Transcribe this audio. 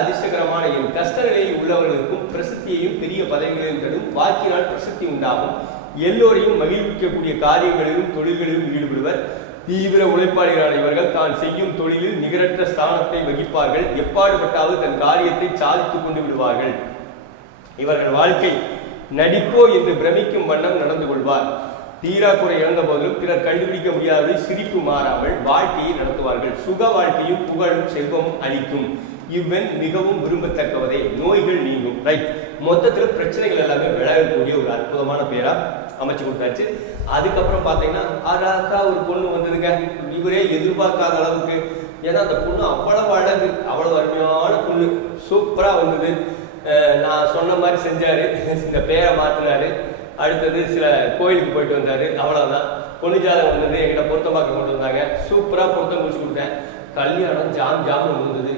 அதிர்ஷ்டகரமான எண். கஷ்ட நிலையில் உள்ளவர்களுக்கும் பிரசித்தியையும் பெரிய பதவிகளையும் தரும். வாக்கினால் பிரசித்தி உண்டாகும். எல்லோரையும் மகிழ்விக்கக்கூடிய காரியங்களிலும் தொழில்களிலும் ஈடுபடுவர். தீவிர உழைப்பாளிகளான இவர்கள் தான் செய்யும் தொழிலில் நிகரற்ற ஸ்தானத்தை வகிப்பார்கள். எப்பாடுபட்டாவது தன் காரியத்தை சாதித்துக் கொண்டு விடுவார்கள். இவர்கள் வாழ்க்கை நடிப்போ என்று பிரமிக்கும் வண்ணம் நடந்து கொள்வார். தீராக்குறை இழந்த போதிலும் பிறர் கண்டுபிடிக்க முடியாத சிரிப்பு மாறாமல் வாழ்க்கையை நடத்துவார்கள். சுக வாழ்க்கையும் புகழும் செல்வமும் அளிக்கும். இவ்வெண் மிகவும் விரும்பத்தக்கவதே. நோய்கள் நீங்கும். ரைட், மொத்தத்தில் பிரச்சனைகள் எல்லாமே விளையாடக்கூடிய ஒரு அற்புதமான பேரா அமைச்சு கொடுத்தாச்சு. அதுக்கப்புறம் பார்த்தீங்கன்னா அழகா ஒரு பொண்ணு வந்ததுங்க. இவரே எதிர்பார்க்காத அளவுக்கு. ஏன்னா அந்த பொண்ணு அவ்வளவு அழகு, அவ்வளவு அருமையான பொண்ணு, சூப்பரா வந்தது. நான் சொன்ன மாதிரி செஞ்சாரு. இந்த பேரை மாத்தினாரு. அடுத்தது சில கோயிலுக்கு போயிட்டு வந்தாரு. அவ்வளவுதான். பொண்ணு ஜாதகம் வந்தது, என்கிட்ட பொருத்தம் பார்க்க கொண்டு வந்தாங்க. சூப்பரா பொருத்தம் முடிச்சு கொடுத்தேன். கல்யாணம் ஜாம் ஜாம் வந்தது.